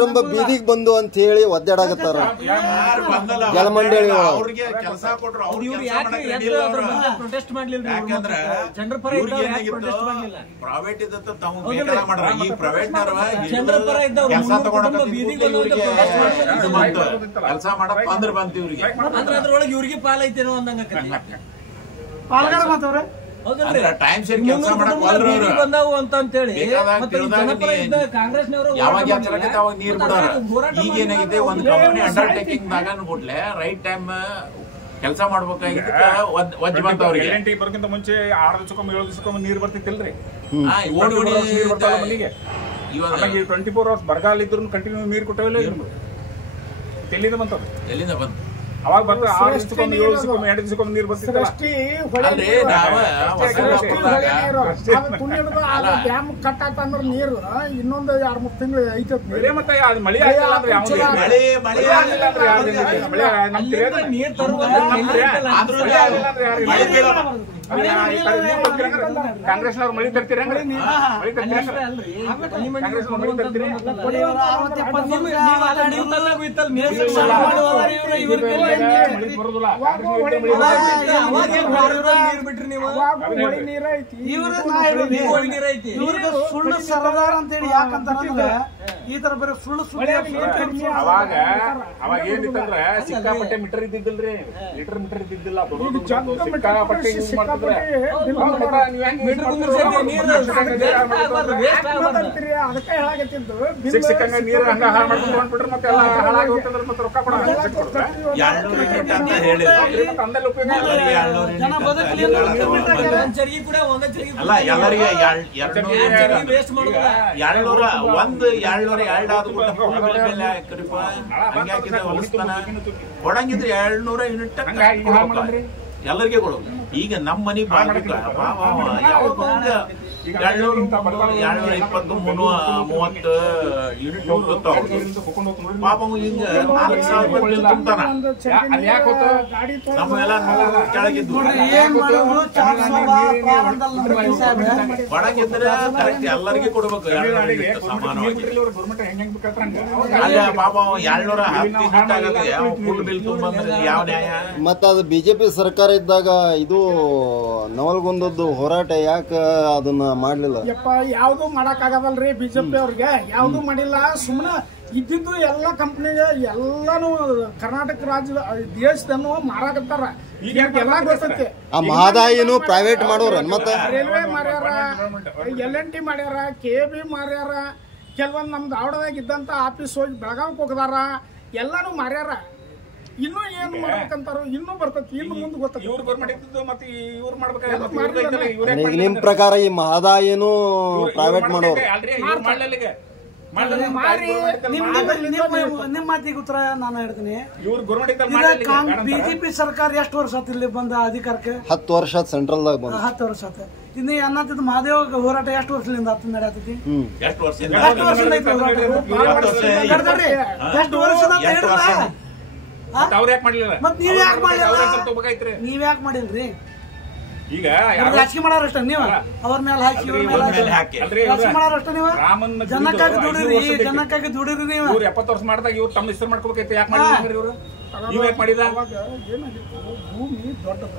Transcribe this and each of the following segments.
ಕುಟುಂಬ ಬೀದಿಗೆ ಬಂದು ಅಂತ ಹೇಳಿ ಒದ್ದಾಡಕತ್ತಾರ ಜಲಮಂಡಳಿ ಅವ್ರಿಗೆ ಕೆಲಸ ಕೊಟ್ರು ಪ್ರೊಟೆಸ್ಟ್ ಮಾಡ್ಲಿಲ್ಲ. ಯಾಕಂದ್ರ ಪ್ರೈವೇಟ್ ಇದ್ದ ತಾವು ಬೇಕಾದ ಮಾಡ್ರ. ಈ ಪ್ರೈವೇಟ್ ಕೆಲಸ ತಗೊಂಡ ಕೆಲಸ ಮಾಡಕ್ ಬಂದ್ರ ಬಂತ ಇವ್ರಿಗೆ ಅದ್ರೊಳಗೆ ಇವ್ರಿಗೆ ಪಾಲೈತೇನೋ ಅಂದಂಗ ಪಾಲ್ಗಾರ ಮಾತವ್ರೆ ಟೈಮ್ ಸರಿ ಕೆಲಸ ಮಾಡಕ್ ಬಂದಾವು ಅಂತ ಹೇಳಿ ಕಾಂಗ್ರೆಸ್ನವರು ಯಾವಾಗ ಅವಾಗ ನೀರ್ ಬಿಡೋರ. ಈಗ ಏನಾಗಿದೆ ಒಂದ್ ಕಂಪನಿ ಅಂಡರ್ಟೇಕಿಂಗ್ ದಾಗ ಬಿಡ್ಲೆ ರೈಟ್ ಟೈಮ್ ಕೆಲಸ ಮಾಡ್ಬೇಕಾಗಿದ್ದ ವಜ್ಜ ಬಂತ ಅವ್ರಿಗೆ. ಗ್ಯಾರಂಟಿ ಬರೋಕ್ಕಿಂತ ಮುಂಚೆ 6 ದಿವಸಕ್ಕೊಮ್ಮೆ 7 ದಿವಸಕ್ಕೊಮ್ಮೆ ನೀರ್ ಬರ್ತಿತ್ತಿಲ್ರಿ. ಓಡಿ ಓಡಿ ನೀರ್ ಬರ್ತಾವ ಮನೆಗೆ. ಇವಾಗ 24 ಅವರ್ಸ್ ಬರಗಾಲ ಇದ್ರು ಕಂಟಿನ್ಯೂ ನೀರ್ ಕೊಟ್ಟವಿಲ್ಲ. ಎಲ್ಲಿಂದ ಬಂತ? ಎಲ್ಲಿಂದ ಬಂತ? ಅವಾಗ ಬಂದ 6 ದಿವಸಕ್ಕೊಮ್ಮೆ 7 ದಿವಸಕ್ಕೊಮ್ಮೆ 2 ದಿವಸಕ್ಕೊಮ್ಮೆ ನೀರ್ ಬರ್ತಿತ್ತಲ್ಲ. ಡ್ಯಾಮ್ ಕಟ್ ಆಗ್ತಂದ್ರ ನೀರು ಇನ್ನೊಂದು 2-3 ತಿಂಗಳು ಐತದ. ಮತ್ತೆ ಅದು ಮಳೆ ಆಗಿಲ್ಲ ಅಂದ್ರೆ ನೀರ್ ಕಾಂಗ್ರೆಸ್ನವ್ರು ಮಳಿ ತರ್ತೀರ? ಸುಳ್ಳು ಸರದಾರ ಅಂತ ಹೇಳಿ ಯಾಕಂತಾರಂದ್ರೆ ಈ ತರ ಬರೀ ಸುಳ್ಳು ಅವಾಗ ಏನಿತ್ತಂದ್ರ ಸಿಕ್ಕಾಪಟ್ಟೆ ಮೀಟರ್ ಇದ್ದಿದ್ದಿಲ್ರಿ. ಲೀಟರ್ ಇದ್ದಿದ್ದಿಲ್ಲ. ಸಿಕ್ಕಾಪಟ್ಟೆ ಯೂಸ್ ಮಾಡ್ತಿದ್ರೆ ಅದಕ್ಕೆ ಹೇಳಾಕತ್ತಿದ್ದು ಸಿಕ್ಕಂಗ ನೀರು ಹಂಗ ಹಾಳು ಮಾಡ್ಕೊಂಡು ಹೊಂಟ್ಬಿಟ್ರೆ ಮತ್ತೆ ಎಲ್ಲ ಹಾಳಾಗಿ ಹೋಗ್ತಂದ್ರೆ ಮತ್ತೆ ರೊಕ್ಕ ಕೊಡ್ತಾರೆ. ಅಂದಲ್ಲಿ ಉಪಯೋಗ ಕೊಡಂಗಿದ್ರೆ 200 ಯೂನಿಟ್ ಎಲ್ಲರಿಗೆ ಕೊಡೋದು. ಈಗ ನಮ್ಮ ಮನಿ ಬಾಗಿಲು 220-230 ಯೂನಿಟ್ ಹೋಗ್ತಾವ. ಪಾಪ ಹಿಂಗ 4,000 ತುಂಬ್ತಾನ. ನಮ್ಮೆಲ್ಲ ಕೆಳಗಿದ್ದು ಒಳಗಿದ್ರೆ ಕರೆಕ್ಟ್ ಎಲ್ಲರಿಗೆ ಕೊಡ್ಬೇಕು ಸಮಾನವಾಗಿ. ಅಲ್ಲ ಪಾಪ 210 ಫುಲ್ ಬಿಲ್ ತುಂಬಂದ್ರೆ ಯಾವ ನ್ಯಾಯ? ಮತ್ತ ಅದು ಬಿಜೆಪಿ ಸರ್ಕಾರ ಇದ್ದಾಗ ಇದು ನವಲಗುಂದದ್ದು ಹೋರಾಟ ಯಾಕೆ ಅದನ್ನ ಮಾಡ್ಲಿಲ್ಲ? ಯಪ್ಪ ಯಾವ್ದು ಮಾಡಕ್ ಆಗದಲ್ರಿ ಬಿಜೆಪಿ ಅವ್ರಿಗೆ. ಯಾವ್ದು ಮಾಡಿಲ್ಲ. ಸುಮ್ಮನೆ ಇದ್ದಿದ್ದು ಎಲ್ಲ ಕಂಪ್ನಿಗೆ ಎಲ್ಲಾನು ಕರ್ನಾಟಕ ರಾಜ್ಯ ದೇಶದನ್ನು ಮಾರಾಕತ್ತಾರ. ಎಲ್ಲ ಗೊತ್ತೈತಿ. ಆ ಮಹದಾಯಿನು ಪ್ರೈವೇಟ್ ಮಾಡೋರ ಮತ್ತೆ ರೈಲ್ವೆ ಮಾರ್ಯಾರ, LNT ಮಾಡ್ಯಾರ, KB ಮಾರ್ಯಾರ. ಕೆಲವೊಂದು ನಮ್ದು ಧಾರವಾಡದಾಗ ಇದ್ದಂತ ಆಫೀಸ್ ಹೋಗಿ ಬೆಳಗಾವಿಗೆ ಹೋಗದಾರ. ಎಲ್ಲಾನು ಮಾರ್ಯಾರ. ಇನ್ನೂ ಏನ್ ಮಾಡ್ಬೇಕಂತಾರು ಇನ್ನೂ ಬರ್ತೈತಿ. ಇನ್ನು ಮುಂದೆ ಗೊತ್ತ. ಇವ್ರು ಗೌರ್ಮೆಂಟ್ ಇದ್ದು ಮತ್ತೆ ಇವ್ರು ಮಾಡ್ಬೇಕಾಗಿಲ್ಲ. ನಿಮ್ ಪ್ರಕಾರ ಈ ಮಹದಾಯಿನು ಪ್ರೈವೇಟ್ ಮಾಡೋರು ನಿಮ್ ಮಾತಿಗೆ ಉತ್ತರ ನಾನು ಹೇಳ್ತೀನಿ. ಇವ್ರು ಗೌರ್ಮೆಂಟ್ ಬಿಜೆಪಿ ಸರ್ಕಾರ ಎಷ್ಟು ವರ್ಷ ಆತ ಇಲ್ಲಿ ಬಂದ ಅಧಿಕಾರಕ್ಕೆ? 10 ವರ್ಷ ಸೆಂಟ್ರಲ್ದಾಗ ಬಂದ. 10 ವರ್ಷ ಆತ. ಇನ್ನು ಅನ್ನತ್ತಿದ್ ಮಹಾದೇವ ಹೋರಾಟ ಎಷ್ಟು ವರ್ಷದಿಂದ ನಡೆಯತೈತಿ? ಎಷ್ಟು ವರ್ಷದಿಂದ ಅವ್ರ ಯಾಕೆ ಮಾಡ್ಲಿಲ್ಲ? ಮತ್ ನೀವ್ ಯಾಕೆ ಮಾಡಿಲ್ಲ? ನೀವ್ ಯಾಕೆ ಮಾಡಿಲ್ರಿ? ಈಗ ರಾಜಕೀಯ ಮಾಡೋರಷ್ಟ ನೀವು ಅವ್ರ ಮೇಲೆ ಹಾಕಿ ಇವ್ರ ಮೇಲೆ ಹಾಕಿ ರಾಜಕೀಯ ಮಾಡೋರಷ್ಟ ನೀವು. ಜನಕ್ಕಾಗಿ ದುಡಿರಿ, ಜನಕ್ಕಾಗಿ ದುಡಿರಿ ನೀವು. ಇವ್ರು 70 ವರ್ಷ ಮಾಡಿದಾಗ ಇವ್ರು ತಮ್ಮ ಹೆಸರು ಮಾಡ್ಕೋಬೇಕೈತೆ. ಯಾಕೆ ಮಾಡಿಲ್ಲ ಇವ್ರು? ನೀವ್ ಯಾಕೆ ಮಾಡಿದ? ಭೂಮಿ ದೊಡ್ಡದು,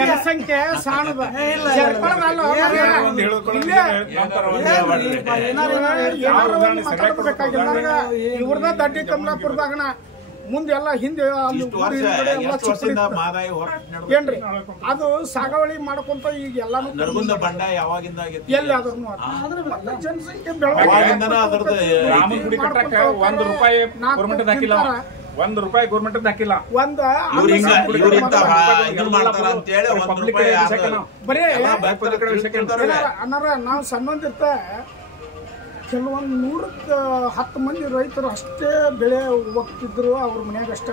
ಜನಸಂಖ್ಯೆ ಸಾಣದ. ಇವ್ರದ ದಡ್ಡಿ ಕಮಲಾಪುರದಾಗಣ ಮುಂದೆಲ್ಲ ಹಿಂದೆ ಏನ್ರಿ ಅದು ಸಾಗಾವಳಿ ಮಾಡ್ಕೊಂತ ಈಗ ಎಲ್ಲಾನು ನರಗುಂದ ಬಂಡ ಯಾವಾಗಿಂದ ಎಲ್ಲಿ ಆದ್ರೂ ಜನಸಂಖ್ಯೆ ಗುಡಿ ಕಟ್ಟಕ 1 ರೂಪಾಯಿ ಗೌರ್ಮೆಂಟ್ ಹಾಕಿಲ್ಲ. 1 ರೂಪಾಯಿ ಗೌರ್ಮೆಂಟ್ ಹಾಕಿಲ್ಲ. ಅನ್ನಾರ ನಾವು ಸಣ್ಣಂದಿರ್ತ ಕೆಲವೊಂದು 110 ಮಂದಿ ರೈತರು ಅಷ್ಟೇ ಬೆಳೆ ಹೋಗ್ತಿದ್ರು. ಅವ್ರ ಮನ್ಯಾಗ ಅಷ್ಟೇ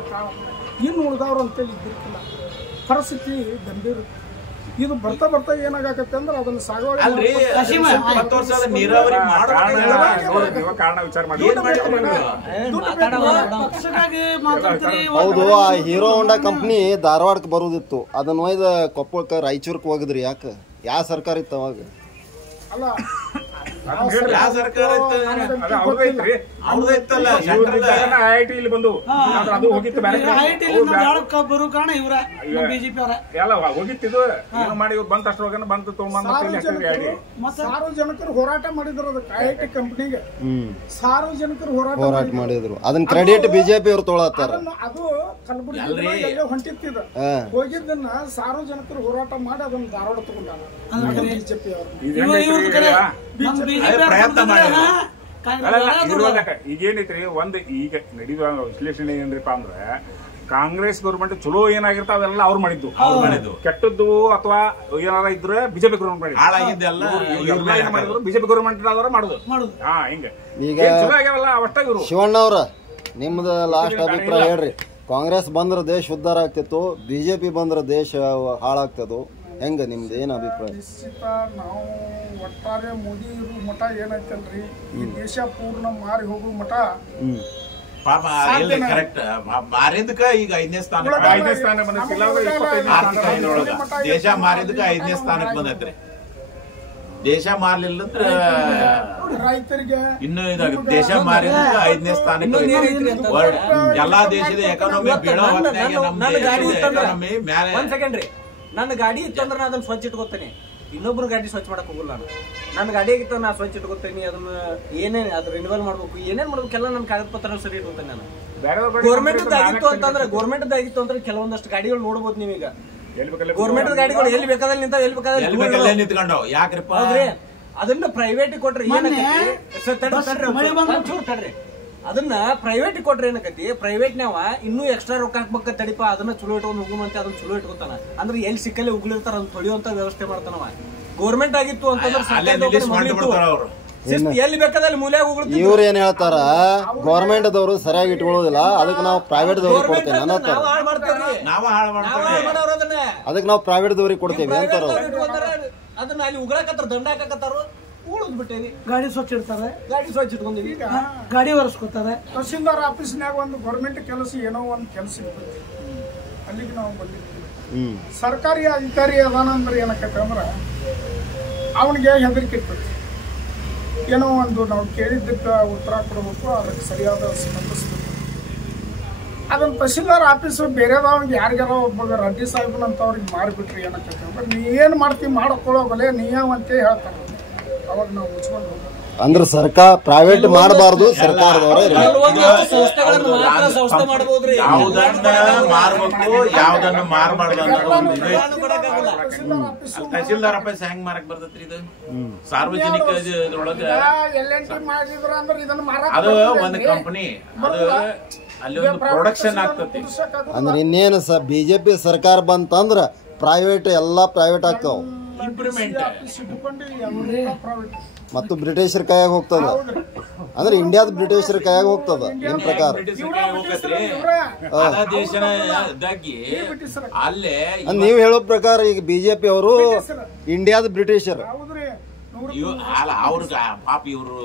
ಇನ್ನು ಉಳ್ದವ್ರು ಅಂತೇಳಿ ಇದ್ದಿರ್ತಿಲ್ಲ. ಪರಿಸ್ಥಿತಿ ಗಂಭೀರ. ಇದು ಬರ್ತಾ ಬರ್ತಾ ಏನಾಗತ್ತೆ ಅಂದ್ರೆ ಅದನ್ನ ಸಾಗುವಳಿ ಹೌದು. ಆ ಹೀರೋ ಹೋಂಡಾ ಕಂಪ್ನಿ ಧಾರವಾಡಕ್ಕೆ ಬರುದಿತ್ತು. ಅದನ್ನ ಒಯ್ದ ಕೊಪ್ಪಳಕ್ಕೆ ರಾಯಚೂರ್ಗೆ ಹೋಗಿದ್ರಿ. ಯಾಕೆ? ಯಾವ ಸರ್ಕಾರ ಇತ್ತು ಅವಾಗ? ಅಲ್ಲ ಯಾವ ಸರ್ಕಾರ ಇತ್ತು? ಅವ್ರದ್ದು ಐತ್ರಿ, ಅವ್ರದ್ದು ಇತ್ತಲ್ಲ IIT ಇಲ್ಲಿ ಬಂದು ಅದು ಹೋಗಿತ್ತು ಬರೋ ಕಾರಣ ಇವ್ರ ಬಿಜೆಪಿ ಅವರ ಎಲ್ಲ ಹೋಗಿತ್ತಿದ್ದು ಏನು ಮಾಡಿ ಇವ್ರು ಬಂತ ಅಷ್ಟೊಳಗನ ಬಂತು ತೊಗೊಂಬಂದು ಸಾರ್ವಜನಿಕರು ಹೋರಾಟ ಮಾಡಿದ್ರು ಅದಕ್ಕೆ IIT ಕಂಪನಿಗೆ ಸಾರ್ವಜನಿಕರು ಹೋರಾಟ ಮಾಡಿದ್ರು. ಅದನ್ನ ಕ್ರೆಡಿಟ್ ಬಿಜೆಪಿ ಅವ್ರು ತೊಗೊಳತ್ತಾರ. ಅದು ಕಲಬುರಗಿ ಹೊಂಟಿತ್ತಿದ ಹೋಗಿದ್ದನ್ನ ಸಾರ್ವಜನಿಕರು ಹೋರಾಟ ಮಾಡಿ ಅದನ್ನ ಧಾರವಾಡ ತಗೊಂಡಾರ ಬಿಜೆಪಿ ಅವರು. ಈಗ ಏನೈತ್ರಿ ಒಂದ್ ಈಗ ನಡೆಯುವ ವಿಶ್ಲೇಷಣೆ ಏನ್ರಿಪಾ ಅಂದ್ರೆ ಕಾಂಗ್ರೆಸ್ ಗೌರ್ಮೆಂಟ್ ಚಲೋ ಏನಾಗಿರ್ತಾವ ಅವೆಲ್ಲ ಅವ್ರು ಮಾಡಿದ್ದು, ಕೆಟ್ಟದ್ದು ಅಥವಾ ಏನಾರ ಇದ್ರೆ ಬಿಜೆಪಿ ಗೌರ್ಮೆಂಟ್ ಮಾಡಿದ್ರು, ಬಿಜೆಪಿ ಗೌರ್ಮೆಂಟ್ ಮಾಡುದು. ಹಾ ಹಿಂಗ ಈಗ ಚಲೋ ಆಗ್ಯಾವಲ್ಲ ಅವಷ್ಟ ಇವ್ರು. ಶಿವಣ್ಣ ಅವ್ರ ನಿಮ್ದ ಲಾಸ್ಟ್ ಅಭಿಪ್ರಾಯ ಹೇಳ್ರಿ. ಕಾಂಗ್ರೆಸ್ ಬಂದ್ರ ದೇಶ ಉದ್ಧಾರ ಆಗ್ತಿತ್ತು, ಬಿಜೆಪಿ ಬಂದ್ರ ದೇಶ ಹಾಳಾಗ್ತದೋ ಹೆಂಗ? ನಿಮ್ದು ಏನ್ ಅಭಿಪ್ರಾಯ? ನಿಶ್ಚಿತ ನಾವು ಒಟ್ಟಾರೆ ಮೋದಿ ಇರೋ ಮಠ ಏನೈತಲ್ರಿ ಈ ದೇಶ ಪೂರ್ಣ ಮಾರಿ ಹೋಗೋ ಮಠ ಪಾಪ ಕರೆಕ್ಟ್ ಮಾರಿದಕ್ಕ ಈಗ 5ನೇ ಸ್ಥಾನ ದೇಶ ಮಾರಿದಕ್ಕ 5ನೇ ಸ್ಥಾನಕ್ಕೆ ಬಂದೈತ್ರಿ. ದೇಶ ಮಾರ್ಲಿಲ್ಲಂದ್ರ ರೈತರಿಗೆ ಇನ್ನು ಇದಾಗುತ್ತೆ. ದೇಶ ಮಾರಿದಕ್ಕ 5ನೇ ಸ್ಥಾನಕ್ಕೆ ಎಲ್ಲಾ ದೇಶದ ಎಕಾನಮಿ ಬೀಳೋ ಹೊತ್ನ್ಯಾಗ ನಮ್ಮ ಎಕಾನಮಿ ಮ್ಯಾಲೆ. ಒಂದ್ ಸೆಕೆಂಡ್ ರೀ, ನನ್ನ ಗಾಡಿ ಇತ್ತಂದ್ರೆ ನಾ ಅದನ್ನ ಸ್ವಚ್ಛ ಇಟ್ಕೋತೇನೆ, ಇನ್ನೊಬ್ರು ಗಾಡಿ ಸ್ವಚ್ಛ ಮಾಡಕ್ ಹೋಗಲ್ಲ. ನನ್ನ ಗಾಡಿ ಆಗಿತ್ತು ನಾ ಸ್ವಚ್ಛ ಇಟ್ಕೋತೇನೆ, ಅದನ್ನ ಏನೇನ್ ಅದ್ರ ರಿನಿವಲ್ ಮಾಡ್ಬೇಕು, ಏನೇನ್ ಮಾಡ್ಬೇಕೆಲ್ಲ ನನ್ನ ಕಾಗದ ಪತ್ರ ಸರಿ ಇಟ್ಕೋತೇನೆ ನಾನು. ಗೌರ್ಮೆಂಟ್ ಆಗಿತ್ತು ಅಂದ್ರೆ ಕೆಲವೊಂದಷ್ಟು ಗಾಡಿಗಳು ನೋಡ್ಬೋದು ನೀವೀಗ. ಗೌರ್ಮೆಂಟ್ ಗಾಡಿಗಳು ಎಲ್ಲಿ ಬೇಕಾದಲ್ಲಿ ನಿಂತಾವ, ಎಲ್ಲಿ ಬೇಕಾದ್ರೆ ನಿಂತ್ಕೊಂಡವ್. ಯಾಕ್ರಿಪ್ಪ ಅದನ್ನ ಪ್ರೈವೇಟ್ ಕೊಟ್ರೆ ತಡ್ರಿ, ಅದನ್ನ ಪ್ರೈವೇಟ್ ಕೊಟ್ರೆ ಏನಕತಿ, ಪ್ರೈವೇಟ್ ನಾವ ಇನ್ನೂ ಎಕ್ಸ್ಟ್ರಾ ರೊಕ್ಕ ಹಾಕ್ಬೇಕ ತಡಿಪ, ಅದನ್ನ ಚಲೋ ಇಟ್ಕೊಂಡು ಹೋಗುವಂತೆ ಅದನ್ನ ಚಲೋ ಇಟ್ಕೊತಾನ. ಅಂದ್ರೆ ಎಲ್ಲಿ ಸಿಕ್ಕಲ್ಲಿ ಉಗುಳಿರ್ತಾರ ಅದನ್ನ ತೊಳೆಯುವಂತ ವ್ಯವಸ್ಥೆ ಮಾಡ್ತಾನವ. ಗೌರ್ಮೆಂಟ್ ಆಗಿತ್ತು ಅಂತಂದ್ರೆ ಎಲ್ಲಿ ಬೇಕಾದಲ್ಲಿ ಮೂಲ್ಯಾಗ ಉಗುಳ್ತೀವಿ. ಇವ್ರ ಏನ್ ಹೇಳ್ತಾರ, ಗೌರ್ಮೆಂಟ್ ದವರು ಸರಿಯಾಗಿ ಇಟ್ಕೊಳ್ಳೋದಿಲ್ಲ, ಅದಕ್ಕೆ ನಾವು ಪ್ರೈವೇಟ್ ದವ್ರಿಗೆ ಕೊಡ್ತೇವೆ ಅನ್ನತ್ತಾರ. ಅದಕ್ಕೆ ನಾವು ಪ್ರೈವೇಟ್ ದವ್ರಿಗೆ ಕೊಡ್ತೇವೆ ಅಂತಾರ. ಅದನ್ನ ಅಲ್ಲಿ ಉಗುಳಕತ್ತಾರ, ದಂಡ ಹಾಕತ್ತಾರ, ಉಳಿದ್ ಬಿಟ್ಟೇವಿ. ಗಾಡಿ ಸ್ವಚ್ಛ ಇಡ್ತಾರೆ, ಗಾಡಿ ಸ್ವಚ್ಛ ಇಟ್ಕೊಂಡಿವಿ, ಗಾಡಿ ಒರೆಸ್ಕೊತಾರೆ. ತಹಸೀಲ್ದಾರ್ ಆಫೀಸ್ನಾಗ ಒಂದು ಗೌರ್ಮೆಂಟ್ ಕೆಲಸ ಏನೋ ಒಂದು ಕೆಲಸ ಇರ್ತೈತಿ, ಅಲ್ಲಿಗೆ ನಾವು ಬಂದಿರ್ತೀವಿ. ಸರ್ಕಾರಿ ಅಧಿಕಾರಿ ಅದಾನ ಅಂದ್ರೆ ಏನಕ್ಕೈತೆ ಅಂದ್ರೆ ಅವನಿಗೆ ಹೆದರಿಕೆ ಇರ್ತೈತಿ. ಏನೋ ಒಂದು ನಾವು ಕೇಳಿದ್ದಕ್ಕೆ ಉತ್ತರ ಕೊಡಬೇಕು, ಅದಕ್ಕೆ ಸರಿಯಾದ ಸ್ಪಂದಿಸ್ಬೇಕು. ಅದನ್ನ ತಹಸೀಲ್ದಾರ್ ಆಫೀಸ್ ಬೇರೆದವ್ರಿಗೆ ಯಾರಿಗಾರ ಒಬ್ಬ ರೆಡ್ಡಿ ಸಾಹೇಬನಂತವ್ರಿಗೆ ಮಾರಿಬಿಟ್ರಿ ಏನಕ್ಕೈತೆ ಅಂದ್ರೆ ನೀ ಏನು ಮಾಡ್ತೀವಿ ಮಾಡ್ಕೊಳ್ಳೋಗಲೇ ನೀವಂತ ಹೇಳ್ತಾರೆ. ಅವಾಗ ನಾವು ಮುಚ್ಕೊಂಡು ಹೋಗ್ಬೇಕು. ಅಂದ್ರೆ ಸರ್ಕಾರ ಪ್ರೈವೇಟ್ ಮಾಡಬಾರ್ದು, ಸರ್ಕಾರದವರೇ ಯಾವ್ದನ್ನ ಮಾರಬಾರ್ದು ತಹಸೀಲ್ದಾರ್ ಆಫೀಸ್ ಹೆಂಗ್ ಮಾರಕ್ ಬರ್ತೈತ್ರಿ ಇದು? ಸಾರ್ವಜನಿಕ ಅದು ಒಂದು ಕಂಪನಿ, ಅದು ಅಲ್ಲಿ ಒಂದು ಪ್ರೊಡಕ್ಷನ್ ಆಗ್ತತಿ. ಅಂದ್ರೆ ಇನ್ನೇನು ಬಿಜೆಪಿ ಸರ್ಕಾರ ಬಂತಂದ್ರ ಪ್ರೈವೇಟ್ ಎಲ್ಲಾ ಪ್ರೈವೇಟ್ ಆಗ್ತಾವ. ಇಂಪ್ರೂವ್ಮೆಂಟ್ ಮತ್ತು ಬ್ರಿಟಿಷರ್ ಕೈಯಾಗ ಹೋಗ್ತದ. ಅಂದ್ರೆ ಇಂಡಿಯಾದ ಬ್ರಿಟಿಷರ್ ಕೈಯಾಗ ಹೋಗ್ತದ ನಿಮ್ ಪ್ರಕಾರ? ಅಲ್ಲೇ ನೀವ್ ಹೇಳೋ ಪ್ರಕಾರ ಈಗ ಬಿಜೆಪಿ ಅವರು ಇಂಡಿಯಾದ ಬ್ರಿಟಿಷರ್. ಅವ್ರ ಪಾಪ ಇವರು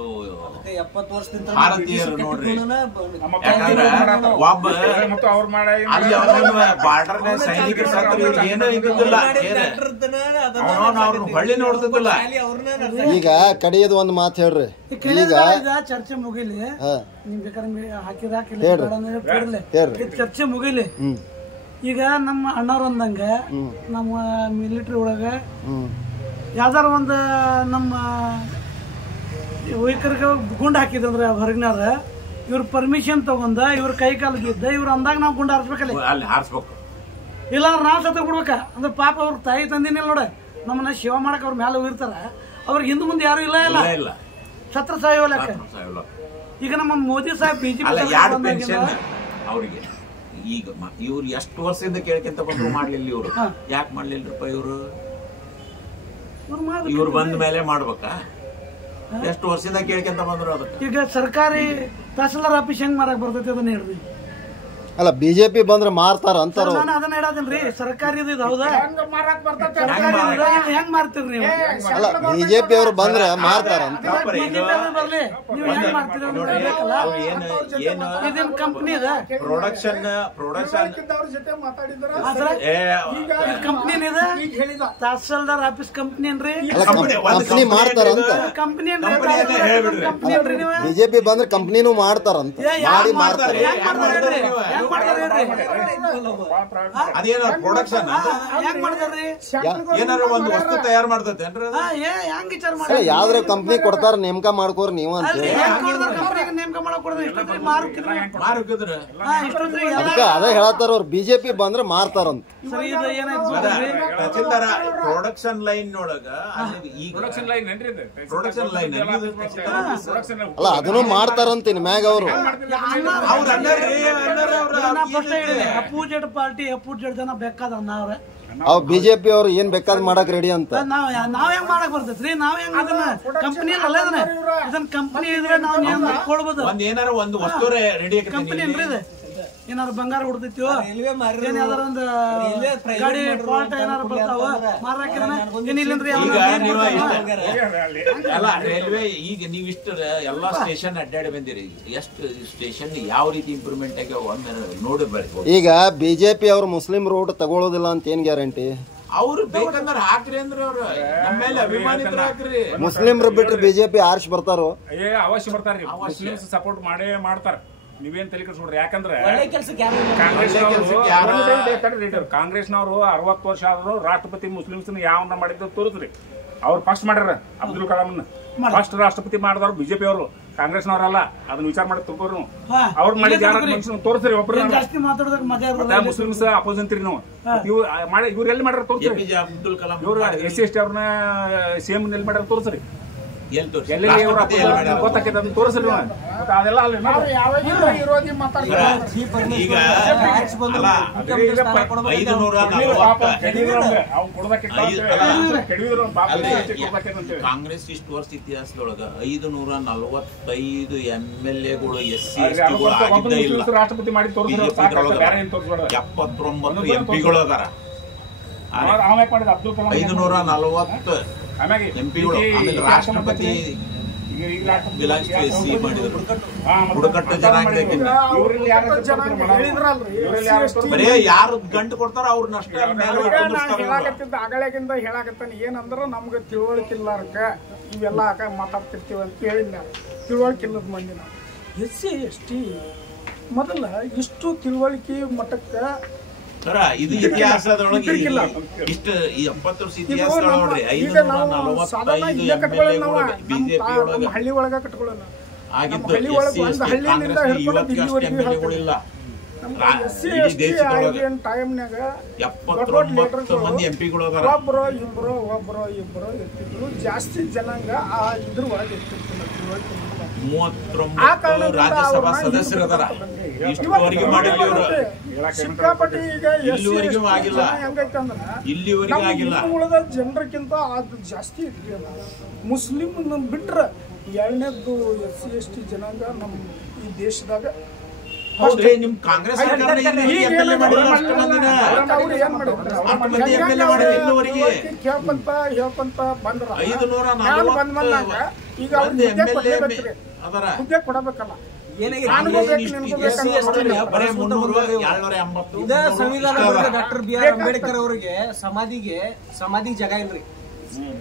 70 ವರ್ಷದಿಂದ ಭಾರತೀಯರು ನೋಡ್ರಿ. ಒಬ್ಬ ಅಲ್ಲಿ ಬಾರ್ಡರ್ ಸೈನಿಕರ ಸತ್ರ ಏನೋ ಇದ್ದಿದ್ದಿಲ್ಲ, ಅವ್ರನ್ನ ಹೊಳ್ಳಿ ನೋಡ್ತಿದ್ದಿಲ್ಲ. ಈಗ ಕಡೆಯದು ಒಂದು ಮಾತು ಹೇಳ್ರಿ. ಈಗ ಚರ್ಚೆ ಮುಗಿಲಿ, ನಿಮ್ ಬೇಕಾದ್ರೆ ಹೇಳ್ರಿ ಚರ್ಚೆ ಮುಗಿಲಿ. ಈಗ ನಮ್ಮ ಅಣ್ಣವ್ರ ಅಂದಂಗ ನಮ್ಮ ಮಿಲಿಟರಿ ಒಳಗ ಯಾವ್ದಾರ ಒಂದು ನಮ್ಮ ವೈಕರ್ಗೆ ಗುಂಡ್ ಹಾಕಿದಂದ್ರೆ ಹೊರಗಿನಾರ ಇವ್ರ ಪರ್ಮಿಷನ್ ತಗೊಂಡ ಇವ್ರ ಕೈ ಕಾಲು ಬಿದ್ದ ಇವ್ರ ಅಂದಾಗ ನಾವು ಗುಂಡ್ ಹಾರಿಸ್ಬೇಕಲ್ಲ, ಇಲ್ಲ ನಾವ್ ಸತ್ತ ಬಿಡ್ಬೇಕ. ಅಂದ್ರೆ ಪಾಪ ಅವ್ರ ತಾಯಿ ತಂದಿನಿಲ್ಲ ನೋಡ, ನಮ್ಮನ್ನ ಸೇವಾ ಮಾಡಕ್ ಅವ್ರ ಮೇಲೆ ಹೋಗಿರ್ತಾರ, ಅವ್ರಿಗೆ ಹಿಂದ್ ಮುಂದೆ ಯಾರು ಇಲ್ಲ ಇಲ್ಲ ಛತ್ರ ಸಾಯೋಲಕ್ಕ. ಈಗ ನಮ್ಮ ಮೋದಿ ಸಾಹೇಬ್ ಬಿಜೆಪಿ ಅವ್ರಿಗೆ ಈಗ ಇವ್ರು ಎಷ್ಟು ವರ್ಷದಿಂದ ಕೇಳ್ಕೊಂತ ಬಂದ್ರು ಮಾಡ್ಲಿಲ್ಲ. ಇವ್ರು ಯಾಕೆ ಮಾಡ್ಲಿಲ್ರಪ್ಪ? ಇವ್ರು ಬಂದ ಮೇಲೆ ಮಾಡ್ಬೇಕಾ? ಎಷ್ಟು ವರ್ಷದಿಂದ ಕೇಳ್ಕೊಂತ ಬಂದ್ರು ಅದಕ್ಕೆ. ಈಗ ಸರ್ಕಾರಿ ತಹಸೀಲ್ದಾರ್ ಆಫೀಸ್ ಹೆಂಗ್ ಮಾರಕ್ ಬರ್ತೈತಿ ಅದನ್ನ ಹೇಳ್ರಿ. ಅಲ್ಲ ಬಿಜೆಪಿ ಬಂದ್ರೆ ಮಾರ್ತಾರ ಅಂತಾರ. ನಾನು ಅದನ್ನ ಹೇಳೋದಿಲ್ರಿ, ಸರ್ಕಾರಿ ಇದು ಹೌದಾ? ಹೆಂಗ್ ಮಾರಕ್ ಬರ್ತೈತೆ? ಹೆಂಗ್ ಮಾಡ್ತೀರಿ ನೀವು? ಅಲ್ಲ ಬಿಜೆಪಿ ಅವ್ರು ಬಂದ್ರೆ ಮಾರ್ತಾರ ಅಂತ. ಬರ್ಲಿ, ನೀವು ಹೆಂಗ್ ಮಾಡ್ತೀರಿ ಇದೇನ್ ಕಂಪ್ನಿ ಇದೆ? ಪ್ರೊಡಕ್ಷನ್ ಅವ್ರ ಜೊತೆ ಮಾತಾಡಿದ್ರ ಕಂಪ್ನಿ ಇದೆ, ತಹಸೀಲ್ದಾರ್ ಆಫೀಸ್ ಕಂಪ್ನಿ ಏನ್ರಿ? ಅಲ್ಲ ಕಂಪ್ನಿ ಮಾಡ್ತಾರ ಅಂತ. ಕಂಪ್ನಿ ಕಂಪ್ನಿ ಏನ್ರಿ ನೀವು? ಬಿಜೆಪಿ ಬಂದ್ರೆ ಕಂಪ್ನಿನೂ ಮಾಡ್ತಾರಂತ, ಮಾಡಿ ಮಾರ್ತಾರ. ಅದೇನ ಪ್ರೊಡಕ್ಷನ್ ಹೆಂಗ್ ಮಾಡ್ತಾರ್ರಿ? ಏನಾರ ಒಂದು ವಸ್ತು ತಯಾರು ಮಾಡ್ತೈತೆ ಹೆಂಗ್ ವಿಚಾರ ಅಲ್ಲ ಯಾವ್ದ್ರ ಕಂಪ್ನಿ ಕೊಡ್ತಾರ ನೇಮಕ ಮಾಡ್ಕೋರ್ ನೀವು ಅಂತ ಹೇಳಿ. ನೇಮಕ ಮಾಡಕ್ ಕೊಡ್ರಿ, ಇಷ್ಟೊಂದ್ರಿ ಮಾರುಕಿದ್ರೆ ಮಾರುಕಿದ್ರ ಇಷ್ಟೊಂದ್ರಿ ಅದಕ್ಕೆ ಅದೇ ಹೇಳತ್ತಾರ ಅವ್ರು ಬಿಜೆಪಿ ಬಂದ್ರೆ ಮಾರ್ತಾರಂತ. ಸರಿ ಇದು ಏನಾಯ್ತು? ತಹಸೀಲ್ದಾರ ಪ್ರೊಡಕ್ಷನ್ ಲೈನ್ ಒಳಗ ಪ್ರೊಡಕ್ಷನ್ ಲೈನ್ ಏನ್ರಿ ಇದು? ಪ್ರೊಡಕ್ಷನ್ ಲೈನ್ ಪ್ರೊಡಕ್ಷನ್ ಅಲ್ಲ ಅದನ್ನು ಮಾಡ್ತಾರಂತೀನಿ ಮ್ಯಾಗ ಅವರು. ಅಪೋಸಿಟ್ ಪಾರ್ಟಿ ಅಪೋಸಿಟ್ ಜನ ಬೇಕಾದ ಅವ್ರೆ, ಅವ್ ಬಿಜೆಪಿ ಅವ್ರು ಏನ್ ಬೇಕಾದ್ ಮಾಡಕ್ ರೆಡಿ ಅಂತ. ನಾವ್ ಹೆಂಗ್ ಮಾಡಕ್ ಬರ್ತೈತ್ರಿ? ನಾವ್ ಹೆಂಗ್ ಇದನ್ನ ಕಂಪನಿ ಅಲ್ಲ, ಇದನ್ನ ಕಂಪನಿ ಇದ್ರೆ ನಾವ್ ಕೊಡ್ಬೋದು. ಒಂದ್ ಏನಾರ ಒಂದು ವಸ್ತು ರೆಡಿ ಕಂಪನಿ ಏನ್ರಿ ಇದು? ಏನಾರ ಬಂಗಾರ ಹೊಡ್ತೈತಿವ, ಏನಾದ್ರ ಒಂದು ಗಾಡಿ ಫಾಲ್ಟ್ ಏನಾರ ಬರ್ತಾವ ಮಾರಾಕಿದ್ರೆ ಏನಿಲ್ಲಂದ್ರಿ. ಅಲ್ಲ ರೈಲ್ವೆ ಈಗ ನೀವ್ ಇಷ್ಟ ಎಲ್ಲಾ ಸ್ಟೇಷನ್ ಅಡ್ಡಾಡಿ ಬಂದಿರಿ, ಎಷ್ಟು ಸ್ಟೇಷನ್ ಯಾವ ರೀತಿ ಇಂಪ್ರೂವ್ಮೆಂಟ್ ಆಗಿ ಒಮ್ಮೆ ನೋಡಿ ಬರ್ಬೋದು. ಈಗ ಬಿಜೆಪಿ ಅವ್ರು ಮುಸ್ಲಿಂ ರೂಟ್ ತಗೊಳ್ಳೋದಿಲ್ಲ ಅಂತ ಏನ್ ಗ್ಯಾರಂಟಿ? ಅವ್ರು ಬೇಕಂದ್ರೆ ಹಾಕ್ರಿ ಅಂದ್ರೆ ಅವ್ರು ನಮ್ಮ ಮೇಲೆ ಅಭಿಮಾನಿತರ ಹಾಕ್ರಿ. ಮುಸ್ಲಿಮ್ರು ಬಿಟ್ರೆ ಬಿಜೆಪಿ ಆರ್ಶ್ ಬರ್ತಾರೋ? ಅವಶ್ಯ ಬರ್ತಾರ್ರಿ, ಮುಸ್ಲಿಮ್ಸ್ ಸಪೋರ್ಟ್ ಮಾಡೇ ಮಾಡ್ತಾರ. ನೀವೇನ್ ತಲೆ ಕೆಡಿಸ್ಬಿಡ್ರಿ, ಯಾಕಂದ್ರೆ ಕಾಂಗ್ರೆಸ್ನವರು 60 ವರ್ಷ ಆದ್ರು ರಾಷ್ಟ್ರಪತಿ ಮುಸ್ಲಿಮ್ಸ್ ಯಾವನ್ನ ಮಾಡಿದ್ದು ತೋರಿಸ್ರಿ. ಅವ್ರು ಫಸ್ಟ್ ಮಾಡ್ಯಾರ ಅಬ್ದುಲ್ ಕಲಾಂ ಫಸ್ಟ್ ರಾಷ್ಟ್ರಪತಿ ಮಾಡಿದವ್ರು ಬಿಜೆಪಿ ಅವರು, ಕಾಂಗ್ರೆಸ್ನವರಲ್ಲ. ಅದನ್ನ ವಿಚಾರ ಮಾಡಿ ತಿಳ್ಕೋರು. ಅವ್ರು ಮಾಡಿದ ಯಾರು ತೋರಿಸ್ರಿ. ಒಬ್ಬರು ಮುಸ್ಲಿಮ್ಸ್ ಅಪೋಸ್ ಅಂತೀರಿ ನಾವು. ಇವ್ರು ಎಲ್ಲಿ ಮಾಡ್ಯಾರ ತೋರಿಸ್ರಿ. ಅಬ್ದುಲ್ ಕಲಾಂ ಇವ್ರು SC ST ಅವ್ರನ್ನ CM ಎಲ್ಲಿ ಮಾಡ್ಯಾರ ತೋರಿಸ್ರಿ. ಗೊತ್ತಾಗ್ತದೆ ತೋರಿಸ್ರಿ. ಅದೆಲ್ಲ ವಿರೋಧಿ ಮಾತಾಡ್ತಾರೆ. ಈಗ ಕಾಂಗ್ರೆಸ್ ಇಷ್ಟು ವರ್ಷ ಇತಿಹಾಸದೊಳಗ 545 MLAಗಳು SC ST ಗಳು ಆಗಿದ್ದೇ ಇಲ್ಲ. ರಾಷ್ಟ್ರಪತಿ ಮಾಡಿ 79 MP ಗಳು ಅದಾರ. 540 MP ಗಳು. ಆಮೇಲೆ ರಾಷ್ಟ್ರಪತಿ ಬುಡಕಟ್ಟು ಜನಾಂಗಕ್ಕೆ ಬರೇ ಯಾರು ಗಂಟು ಕೊಡ್ತಾರ ಅವ್ರನ್ನ ಅಷ್ಟೇ ಅಗಳಿಂದ ಹೇಳಾಕತ್ತಾನ. ಏನಂದ್ರ ನಮ್ಗೆ ತಿಳುವಳಿಕೆ ಇಲ್ಲಾರಕ ಇವೆಲ್ಲ ಮಾತಾಡ್ತಿರ್ತೀವಿ ಅಂತ ಹೇಳಿಲ್ಲ. ತಿಳುವಳಿಕೆ ಇಲ್ಲದ ಮಂದಿ ನಾವು SC ST ಮೊದಲ ಇಷ್ಟು ತಿಳುವಳಿಕೆ ಮಟ್ಟಕ್ಕ ಇದು ಇತಿಹಾಸದೊಳಗೆ ಇಷ್ಟು 70 ವರ್ಷ ಇತಿಹಾಸದೊಳಗೆ ನೋಡ್ರಿ 545 MLAಗಳು ಬಿಜೆಪಿ ಒಳಗೆ ಹಳ್ಳಿ ಒಳಗ ಕಟ್ಕೊಳ್ಳೋಣ ಆಗಿದ್ದು. ಇವತ್ತಿಗೆ ಅಷ್ಟು MLAಗಳು ಇಲ್ಲ. ದೇಶದೊಳಗೆ 79 ಮಂದಿ MPಗಳು ಅದಾರ. ಒಬ್ಬರು ಇಬ್ಬರು ಇರ್ತಿದ್ರು. ಜಾಸ್ತಿ ಜನಾಂಗ ಆ ಇದ್ರ ಒಳಗೆ ಇರ್ತಿರ್ತಿಲ್ಲ. 39 ರಾಜ್ಯಸಭಾ ಸದಸ್ಯರು ಅದಾರ. ಇಷ್ಟುವರೆಗೆ ಮಾಡಿಲ್ಲ ಇವರು. ಸಿಕ್ಕಾಪಟ್ಟಿ ಈಗ ಇಲ್ಲಿವರೆಗೂ ಆಗಿಲ್ಲ. ಇಲ್ಲಿವರೆಗೂ ಆಗಿಲ್ಲ. ಉಳಿದ ಜನರಿಗಿಂತ ಅದು ಜಾಸ್ತಿ ಇದ್ರಿ. ಮುಸ್ಲಿಂ ಬಿಟ್ರೆ ಎರಡನೇದ್ದು SC ST ಜನಾಂಗ ನಮ್ಮ ಈ ದೇಶದಾಗ. ಹೌದ್ರಿ, ನಿಮ್ ಕಾಂಗ್ರೆಸ್ ಸರ್ಕಾರ ಹೇಳ್ಕೊಂತ ಬಂದ್ರ 540 ಈಗ ಹುದ್ದೆ ಕೊಡಬೇಕಲ್ಲ. ಡಾಕ್ಟರ್ BR ಅಂಬೇಡ್ಕರ್ ಅವರಿಗೆ ಸಮಾಧಿಗೆ ಜಾಗ ಇಲ್ರಿ.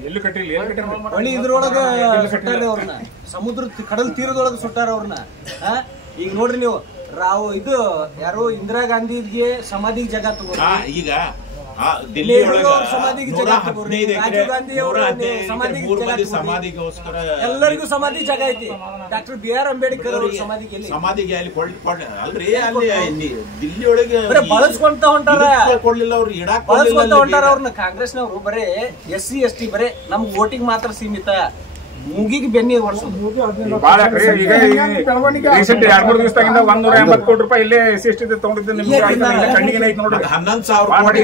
ಎಲ್ಲಿ ಕಟ್ಟಿಲ್ಲ. ಹೊಳಿ ಇದ್ರೊಳಗ ಸುಟ್ಟಾರ ಅವ್ರನ್ನ, ಸಮುದ್ರ ಕಡಲ್ ತೀರದೊಳಗ ಸುಟ್ಟಾರ ಅವ್ರನ್ನ. ಈಗ ನೋಡ್ರಿ ನೀವು ಇದು ಯಾರು ಇಂದಿರಾ ಗಾಂಧಿಗೆ ಸಮಾಧಿಗೆ ಜಾಗ ತಗೋರಿ. ಈಗ ಎಲ್ಲರಿಗೂ ಸಮಾಧಿ ಜಾಗ ಐತಿ. ಡಾಕ್ಟರ್ BR ಅಂಬೇಡ್ಕರ್ ಅವ್ರ ಸಮಾಧಿಗೆ ಅಲ್ಲಿ ಅಲ್ರಿ, ಅಲ್ಲಿ ದಿಲ್ಲಿ ಒಳಗೆ ಬಳಸ್ಕೊಂತ ಹೊಂಟಾರ. ಕೊಡ್ಲಿಲ್ಲ ಅವ್ರು, ಬಳಸ್ಕೊಂತ ಹೊಂಟಾರ ಅವ್ರನ್ನ. ಕಾಂಗ್ರೆಸ್ನವ್ರು ಬರೇ SC ST ಬರೇ ನಮ್ ವೋಟಿಂಗ್ ಮಾತ್ರ ಸೀಮಿತ, ಮುಗಿಗೆ ಬೆನ್ನಿ ಓಡಿಸೋದು. ರೀಸೆಂಟ್ 2-3 ದಿವಸದಾಗಿಂದ 180 ಕೋಟಿ ರೂಪಾಯಿ ಇಲ್ಲೇ SC ST ತಗೊಂಡಿದ್ದು ನಿಮ್ಗೆ ಕಣ್ಣಿಗೆ ನೋಡ್ರಿ. 11,000 ಕೋಟಿ